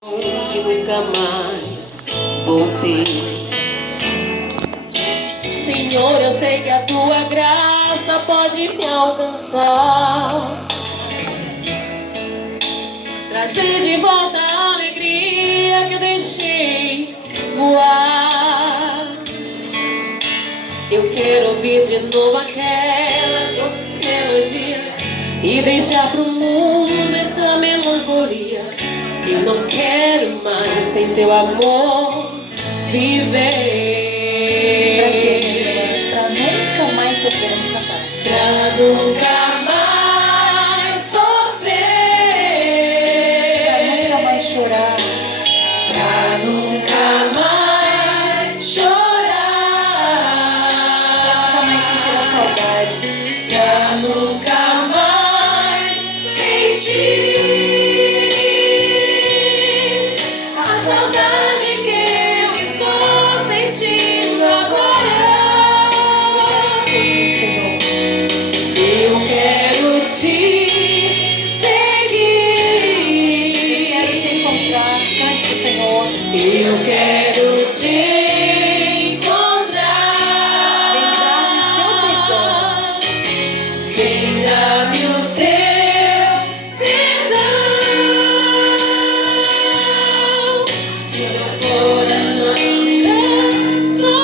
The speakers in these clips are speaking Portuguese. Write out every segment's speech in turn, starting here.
Onde nunca mais voltei. Senhor, eu sei que a tua graça pode me alcançar, trazer de volta a alegria que eu deixei voar. Eu quero ouvir de novo aquela doce melodia e deixar pro mundo essa melancolia. Eu não quero mais sem teu amor viver. Pra quê, meus irmãos? Pra nunca mais sofrermos cantar. Pra nunca mais sofrer. Pra nunca mais chorar. Pra nunca mais chorar. Pra nunca mais sentir a saudade. Pra nunca mais sentir a saudade que eu estou sentindo agora. Eu quero te seguir, Senhor. Eu quero te seguir. Eu quero te encontrar. Cante pro Senhor. Eu quero te encontrar. Vem dar-me o teu perdão. Que meu coração só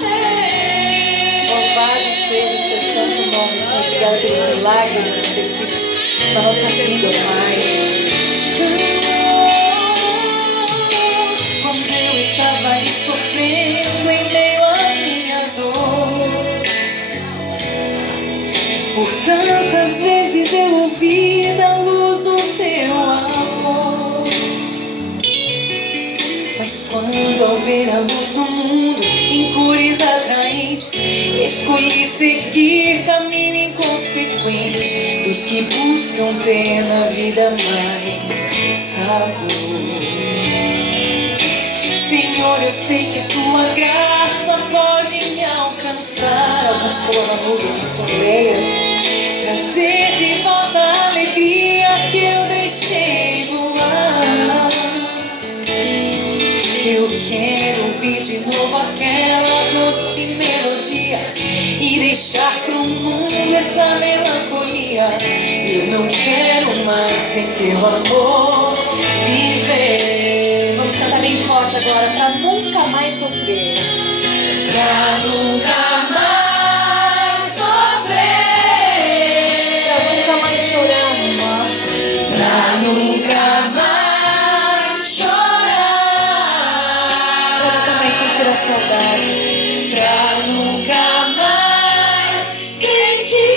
tem. Louvado seja o teu santo nome, Senhor. Obrigada pelos milagres acontecidos na nossa vida, Pai. Quando eu estava aí sofrendo em meio à minha dor, por tantas vezes eu ouvi da luz do teu amor. Mas quando ao ver a luz do mundo em cores atraentes, escolhi seguir caminho inconsequente dos que buscam ter na vida mais sabor. Senhor, eu sei que a tua graça pode me alcançar. Abençoa a luz, abençoa a Leia. Trazer de volta a alegria que eu deixei voar. Eu quero ouvir de novo aquela doce melodia e deixar pro mundo essa melancolia. Eu não quero mais sem teu amor viver. Vamos cantar bem forte agora, pra nunca mais sofrer. Pra nunca mais sofrer. Pra nunca mais chorar, irmã. Pra nunca mais chorar. Pra nunca mais sentir a saudade. Pra nunca mais sentir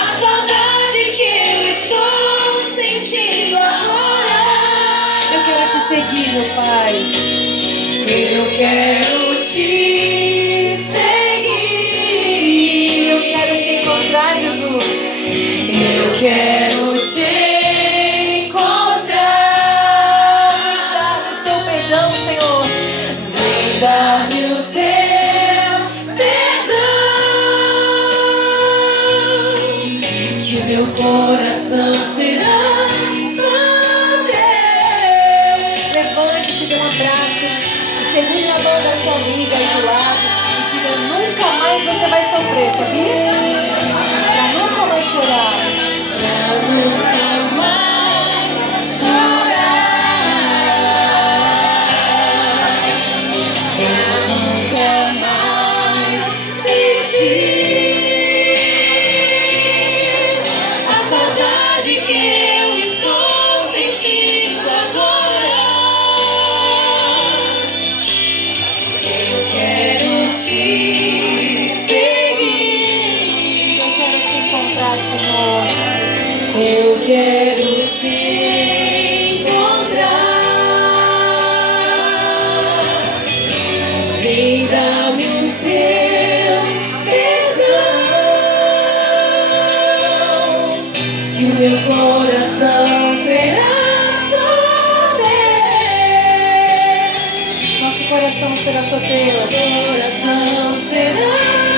a saudade que eu estou sentindo agora. Eu quero te seguir, meu Pai. Eu quero te seguir. Eu quero te encontrar, Jesus. Eu quero te encontrar. Dá-me o teu perdão, Senhor. Vem dar-me o teu perdão. Que o meu coração será só teu. Levante-se, dê um abraço e segure a mão da sua amiga aí do lado e diga: nunca mais você vai sofrer, sabia? Pra nunca mais chorar. Pra nunca mais chorar. Pra nunca mais sentir a saudade que eu estou sentindo agora. Eu quero te seguir. Eu quero te encontrar, Senhor. Eu quero te encontrar. Vem dar-me o teu perdão. Que o meu coração será só teu. Nosso coração será só teu. Coração será